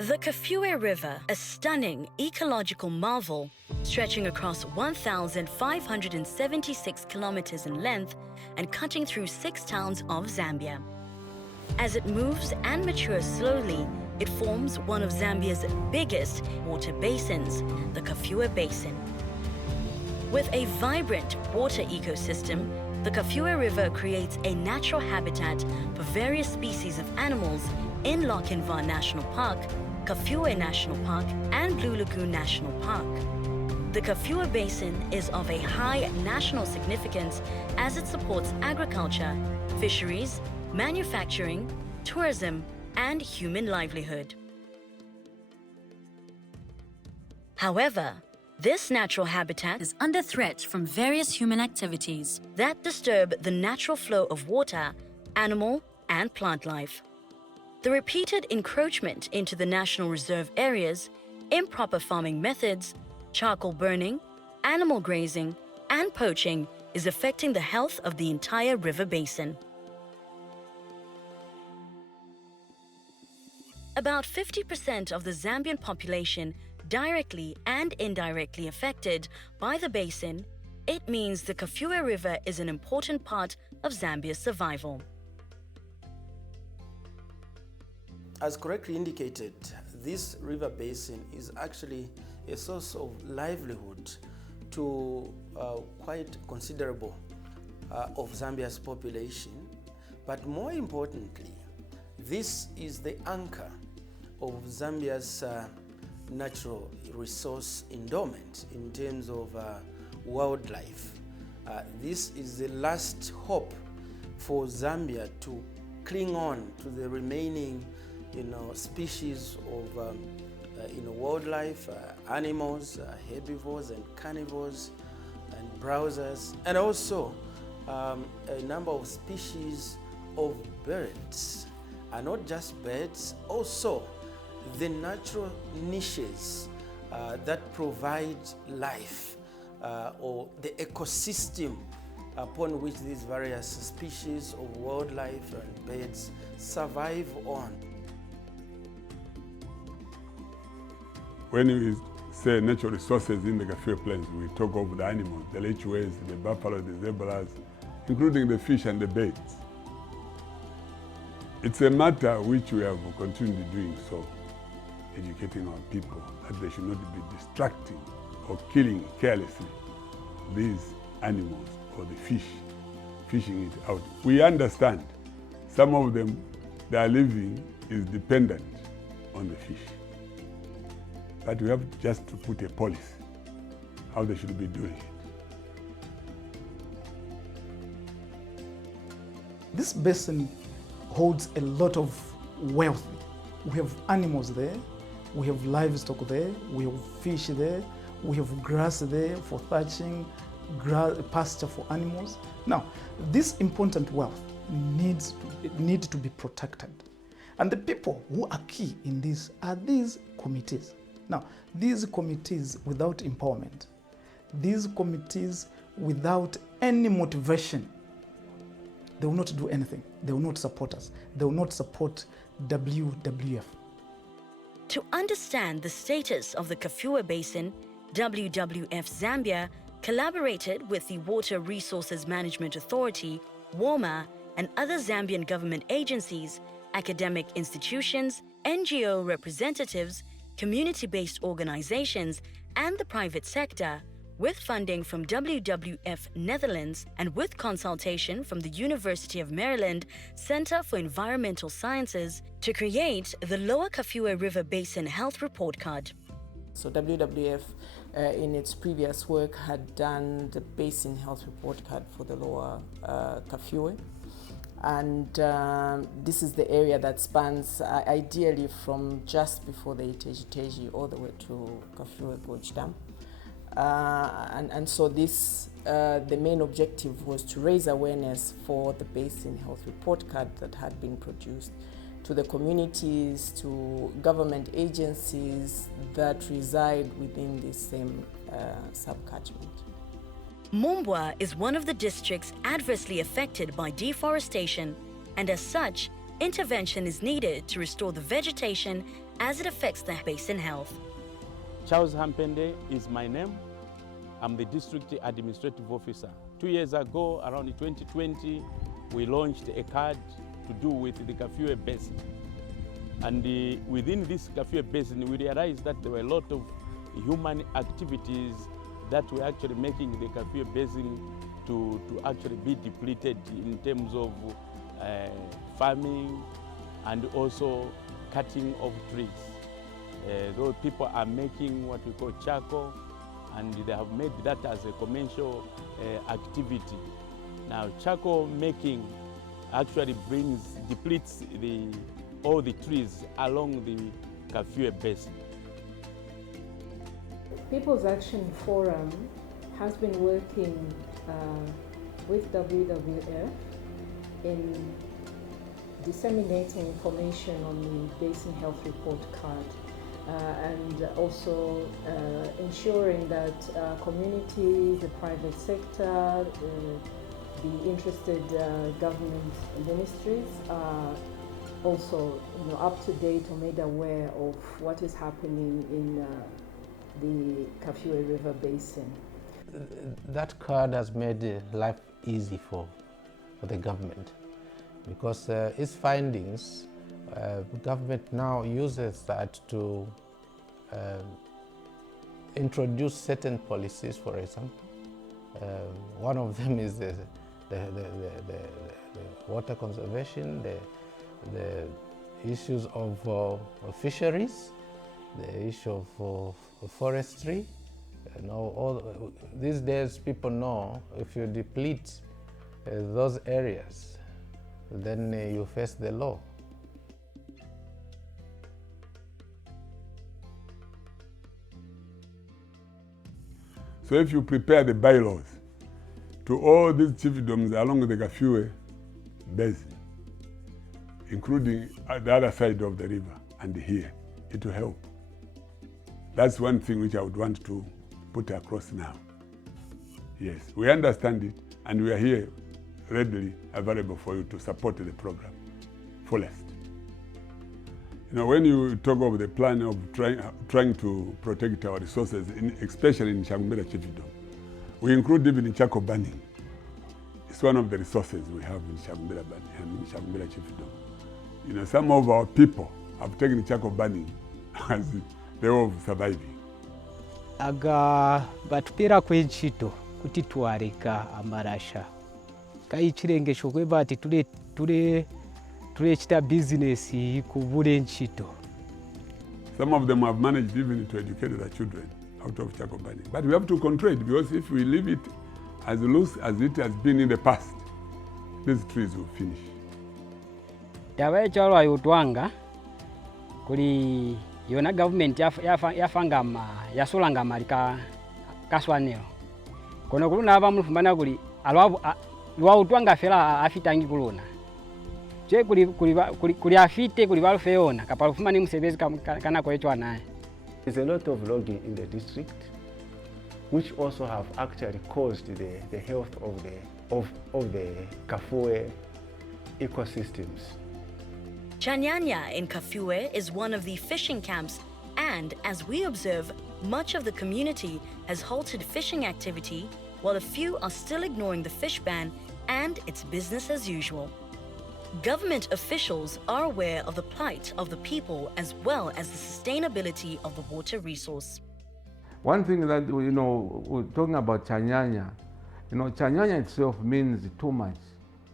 The Kafue River, a stunning ecological marvel stretching across 1,576 kilometers in length and cutting through 6 towns of Zambia. As it moves and matures slowly, it forms one of Zambia's biggest water basins, the Kafue Basin. With a vibrant water ecosystem, the Kafue River creates a natural habitat for various species of animals in Lochinvar National Park, Kafue National Park, and Blue Lagoon National Park. The Kafue Basin is of a high national significance as it supports agriculture, fisheries, manufacturing, tourism, and human livelihood. However, this natural habitat is under threat from various human activities that disturb the natural flow of water, animal, and plant life. The repeated encroachment into the National Reserve areas, improper farming methods, charcoal burning, animal grazing, and poaching is affecting the health of the entire river basin. About 50% of the Zambian population directly and indirectly affected by the basin. It means the Kafue River is an important part of Zambia's survival. As correctly indicated, this river basin is actually a source of livelihood to quite considerable of Zambia's population. But more importantly, this is the anchor of Zambia's natural resource endowment in terms of wildlife. This is the last hope for Zambia to cling on to the remaining species of wildlife, animals, herbivores and carnivores and browsers, and also a number of species of birds, and not just birds, also the natural niches that provide life or the ecosystem upon which these various species of wildlife and birds survive on. When we say natural resources in the Kafue Plains, we talk of the animals, the lecheways, the buffalo, the zebras, including the fish and the birds. It's a matter which we have continued doing so, educating our people that they should not be distracting or killing carelessly these animals or the fish, fishing it out. We understand some of them, their living is dependent on the fish. But we have just to put a policy, how they should be doing it. This basin holds a lot of wealth. We have animals there, we have livestock there, we have fish there, we have grass there for thatching, pasture for animals. Now, this important wealth needs to be protected. And the people who are key in this are these committees. Now, these committees without empowerment, these committees without any motivation, they will not do anything. They will not support us. They will not support WWF. To understand the status of the Kafue Basin, WWF Zambia collaborated with the Water Resources Management Authority, WOMA, and other Zambian government agencies, academic institutions, NGO representatives, community-based organizations, and the private sector, with funding from WWF Netherlands and with consultation from the University of Maryland Center for Environmental Sciences to create the Lower Kafue River Basin Health Report Card. So WWF in its previous work had done the Basin Health Report Card for the Lower Kafue. And this is the area that spans ideally from just before the Iteji all the way to Kafue Gorge Dam. And so this, the main objective was to raise awareness for the Basin Health Report Card that had been produced to the communities, to government agencies that reside within this same sub-catchment. Mumbwa is one of the districts adversely affected by deforestation, and as such, Intervention is needed to restore the vegetation as it affects the basin health. Charles Hampende is my name. I'm the District Administrative Officer. 2 years ago, around 2020, we launched a card to do with the Kafue Basin. And within this Kafue Basin, we realized that there were a lot of human activities that were actually making the Kafue Basin to actually be depleted in terms of farming and also cutting of trees. Those people are making what we call charcoal, and they have made that as a commercial activity. Now, charcoal making actually depletes all the trees along the Kafue Basin. People's Action Forum has been working with WWF in disseminating information on the Basin Health Report card and also ensuring that communities, the private sector, the interested government ministries are also up to date or made aware of what is happening in the Kafue River Basin. That card has made life easy for the government because its findings, the government now uses that to introduce certain policies, for example. One of them is the water conservation, the issues of fisheries, the issue of forestry. These days people know if you deplete those areas, then you face the law. So if you prepare the bylaws to all these chiefdoms along the Kafue Basin, including the other side of the river and here, it will help. That's one thing which I would want to put across now. Yes, we understand it, and we are here readily available for you to support the program fullest. When you talk of the plan of trying to protect our resources, especially in Shagumbera Chiefdom, we include even in charcoal burning. It's one of the resources we have in Shagumbera Chiefdom. Some of our people have taken charcoal burning as the way of surviving. Aga batupira kwenchito kuti tuareka amarasha. Kaichirengesho kwebati tulechita business kubule nchito. Some of them have managed even to educate their children out of charcoal burning. But we have to control it, because if we leave it as loose as it has been in the past, these trees will finish. Tawe chalo ayotwanga kuli yona government yafangama yasolangama lika kaswanelo. Kono kuluna aba mulufumana kuli lwautwanga fela afitangi kuluna. Je kuli afite kuli balufeona kapalufuma ni musebezi kana kwechwa naye. There's a lot of logging in the district, which also have actually caused the health of the Kafue ecosystems. Chanyanya in Kafue is one of the fishing camps, and as we observe, much of the community has halted fishing activity, while a few are still ignoring the fish ban and it's business as usual. Government officials are aware of the plight of the people as well as the sustainability of the water resource. One thing that, we're talking about Chanyanya, Chanyanya itself means too much.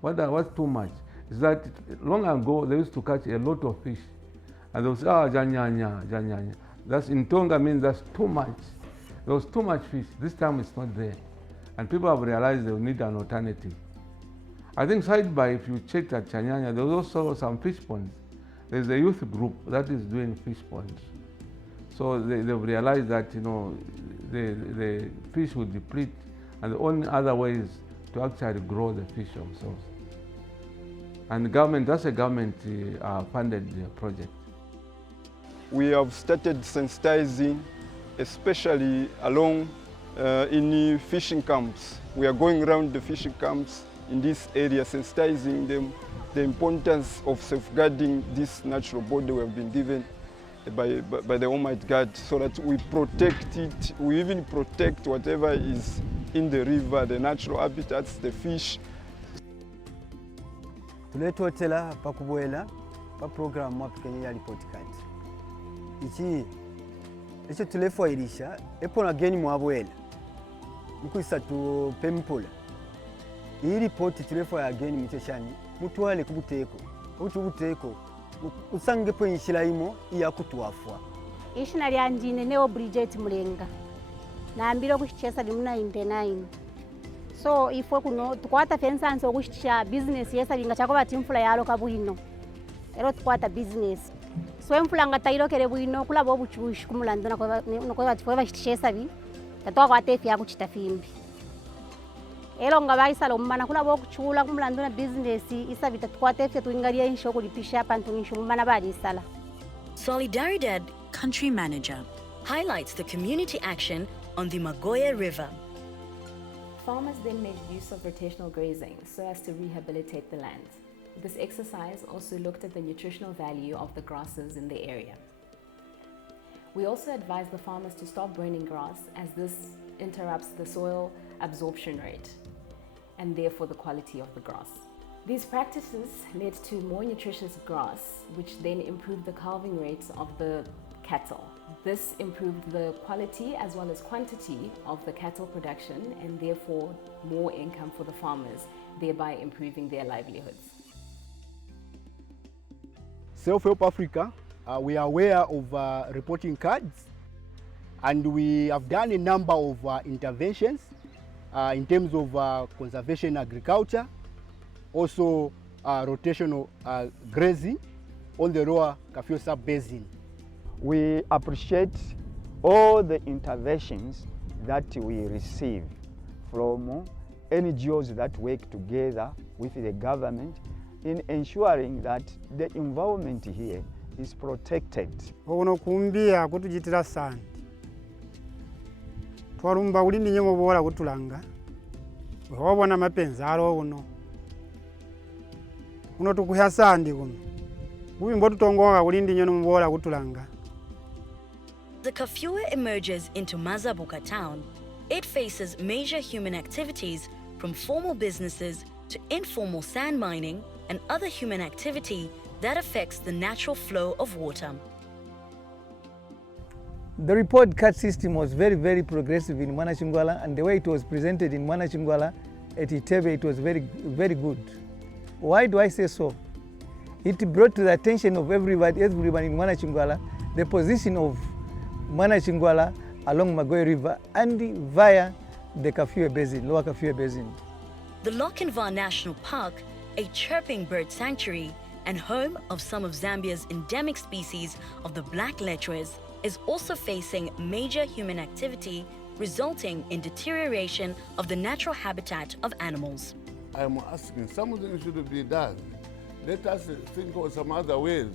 What's too much? Is that long ago they used to catch a lot of fish, and they would say, Janyanya. That's in Tonga means that's too much. There was too much fish. This time it's not there, and people have realized they need an alternative. I think side by, if you check at Chanyanya, there's also some fish ponds. There's a youth group that is doing fish ponds. So they've realized that the fish will deplete, and the only other way is to actually grow the fish themselves. And the government, that's a government funded project. We have started sensitizing, especially along in fishing camps. We are going around the fishing camps in this area, sensitizing them the importance of safeguarding this natural body we have been given by the Almighty God, so that we protect it, we even protect whatever is in the river, the natural habitats, the fish. Tuletotela pakubwela pa program mwapi Kenya ya report card. Ichi tulefoirisha epo na geni mwabwela. Mkuisa tu pempula. Hii report tulefo ya geni mcheshani mutwale kubuteko. Ubuteko usange po inshira imo iya kutuafwa. Ishina lyanjine neo Bridget Mulenga. Naambira kuchichesa limuna 99. So ifwe kuno tukwata fensansi okuchicha business yesa binga chako bati mfula yalo kabwino. Ero tukwata business. So mfula ngatayirokere bwino kulabo obuchushi kumulando nako bati fwe bachichesa bi. Tatwa kwate fya kuchita fimbi. Elo ngabaisala umana kulabo okuchula kumulando na business isa bitatukwate fya tuingalia insho kulipisha pantu insho umana bali sala. Solidaridad Country Manager highlights the community action on the Magoya River. Farmers then made use of rotational grazing so as to rehabilitate the land. This exercise also looked at the nutritional value of the grasses in the area. We also advised the farmers to stop burning grass, as this interrupts the soil absorption rate and therefore the quality of the grass. These practices led to more nutritious grass, which then improved the calving rates of the cattle. This improved the quality as well as quantity of the cattle production and therefore more income for the farmers, thereby improving their livelihoods. Self-Help Africa, we are aware of reporting cards, and we have done a number of interventions in terms of conservation agriculture, also rotational grazing on the Lower Kafue Sub-Basin. We appreciate all the interventions that we receive from NGOs that work together with the government in ensuring that the environment here is protected. Ono kumbia kutujitira sandi. Twarumba ulindi nyemo bola kutulanga. Wabona mapenzi alo uno. Uno tukuhya sandi kuno. Bubimbo tutongoka ulindi nyemo bola kutulanga. The Kafue emerges into Mazabuka town. It faces major human activities from formal businesses to informal sand mining and other human activity that affects the natural flow of water. The report card system was very progressive in Mwanachingwala, and the way it was presented in Mwanachingwala at Itebe, it was very good. Why do I say so? It brought to the attention of everybody in Mwanachingwala the position of Mwanachingwala along Magoya River and via the Kafue Basin, Lower Kafue Basin. The Lochinvar National Park, a chirping bird sanctuary and home of some of Zambia's endemic species of the black lechwes, is also facing major human activity resulting in deterioration of the natural habitat of animals. I am asking, something should be done. Let us think of some other ways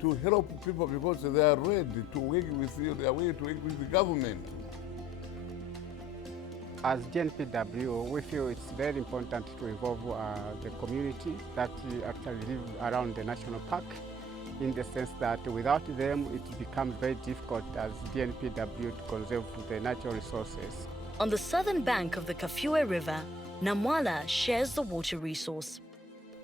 to help people, because they are ready to work with you, they are ready to work with the government. As GNPW, we feel it's very important to involve the community that actually live around the national park, in the sense that without them it becomes very difficult as GNPW to conserve the natural resources. On the southern bank of the Kafue River, Namwala shares the water resource.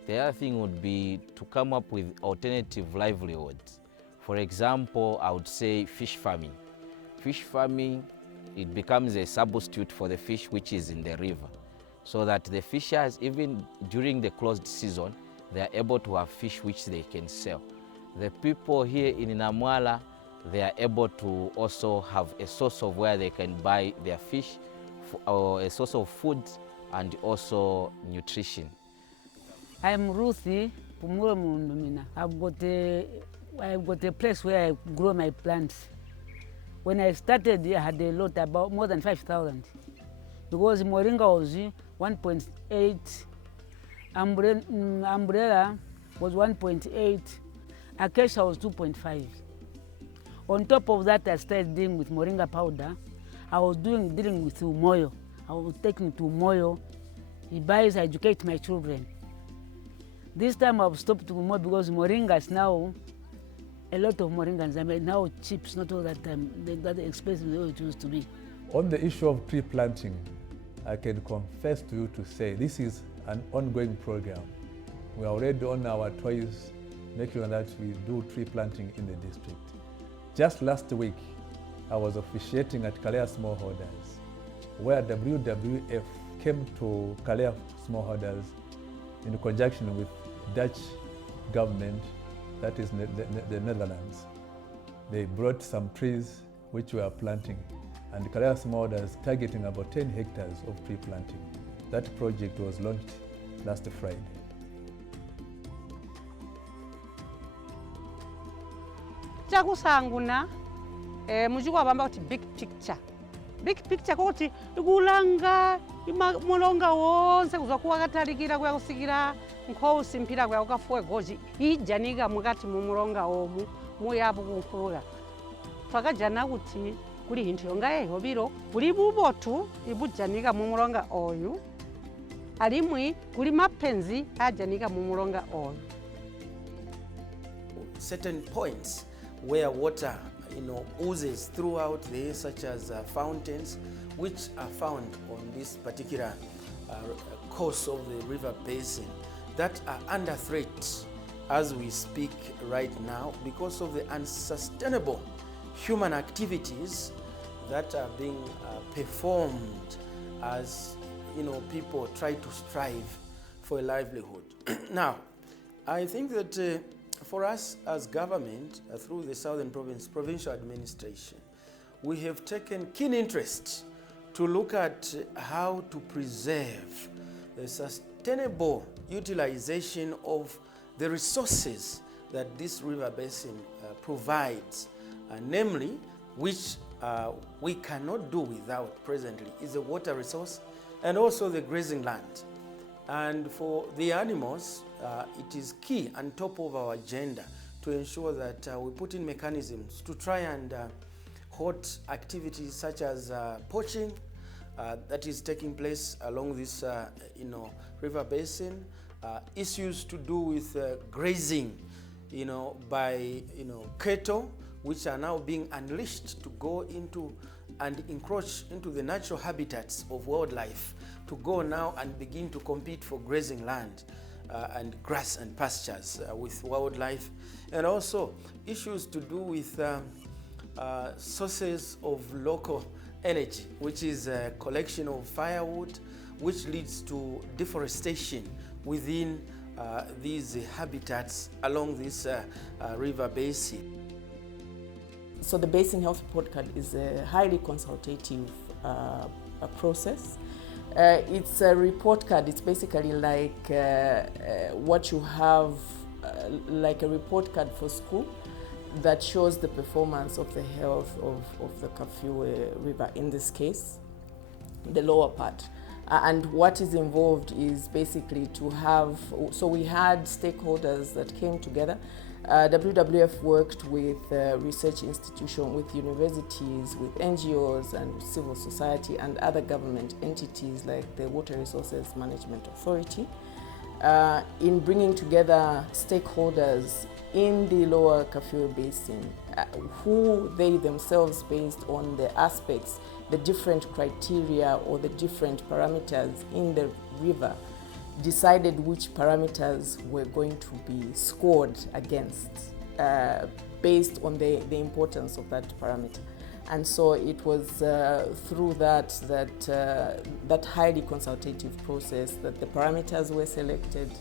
The other thing would be to come up with alternative livelihoods. For example, I would say fish farming. Fish farming, it becomes a substitute for the fish which is in the river, so that the fishers, even during the closed season, they are able to have fish which they can sell. The people here in Namwala, they are able to also have a source of where they can buy their fish, or a source of food and also nutrition. I'm Ruthie Pumuro Mundumina. I've got a place where I grow my plants. When I started, I had a lot, about more than 5,000. Because Moringa was 1.8, umbrella was 1.8, acacia was 2.5. On top of that, I started dealing with Moringa powder. I was dealing with Umoyo. I was taking to Umoyo. He buys, I educate my children. This time I've stopped more because moringa is now, a lot of moringa in Zambia now cheap, it's not all that that expensive the way it used to be. On the issue of tree planting, I can confess to you to say this is an ongoing program. We are already on our toes, making sure that we do tree planting in the district. Just last week, I was officiating at Kalea Smallholders, where WWF came to Kalea Smallholders in conjunction with Dutch government, that is the Netherlands. They brought some trees which we are planting, and Kalea Smallholders targeting about 10 hectares of tree planting. That project was launched last Friday. chakusanguna muchikwa bamba kuti big picture kuti ikulanga mulonga wonse kuzwa kuwakatalikira kuyakusikira nkhosi mphira kwa Kafue goji ijanika mukati mumulonga omu muyapo kunkhulula twakajana kuti kuli hinthu yonga yeho biro kuli bubotu ibujanika mumulonga oyu alimwi kuli mapenzi ajanika mumulonga oyu. Certain points where water oozes throughout there, such as fountains, which are found on this particular course of the river basin, that are under threat as we speak right now because of the unsustainable human activities that are being performed as people try to strive for a livelihood. Now, I think that for us as government, through the Southern Province Provincial Administration, we have taken keen interest to look at how to preserve the sustainable utilization of the resources that this river basin provides, namely, which we cannot do without presently, is the water resource and also the grazing land. And for the animals, it is key and top of our agenda to ensure that we put in mechanisms to try and halt activities such as poaching that is taking place along this river basin, issues to do with grazing by cattle, which are now being unleashed to go into and encroach into the natural habitats of wildlife, to go now and begin to compete for grazing land and grass and pastures with wildlife, and also issues to do with sources of local energy, which is a collection of firewood, which leads to deforestation within these habitats along this river basin. So the Basin Health Report Card is a highly consultative process. It's a report card. It's basically like what you have, like a report card for school that shows the performance of the health of the Kafue River, in this case, the lower part. And what is involved is basically to have, so we had stakeholders that came together. WWF worked with research institutions, with universities, with NGOs and civil society and other government entities like the Water Resources Management Authority in bringing together stakeholders in the Lower Kafue Basin who they themselves, based on the aspects, the different criteria or the different parameters in the river, decided which parameters were going to be scored against based on the importance of that parameter. And so it was through that highly consultative process that the parameters were selected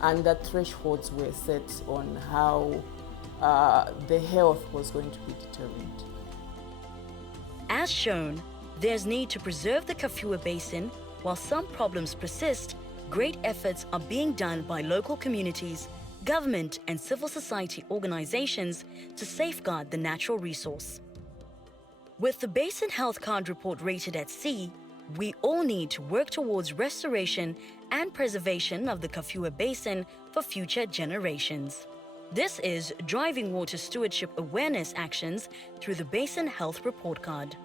and that thresholds were set on how the health was going to be determined. As shown, there's need to preserve the Kafue Basin. While some problems persist, great efforts are being done by local communities, government and civil society organizations to safeguard the natural resource. With the Basin Health Card report rated at C, we all need to work towards restoration and preservation of the Kafue Basin for future generations. This is driving water stewardship awareness actions through the Basin Health Report Card.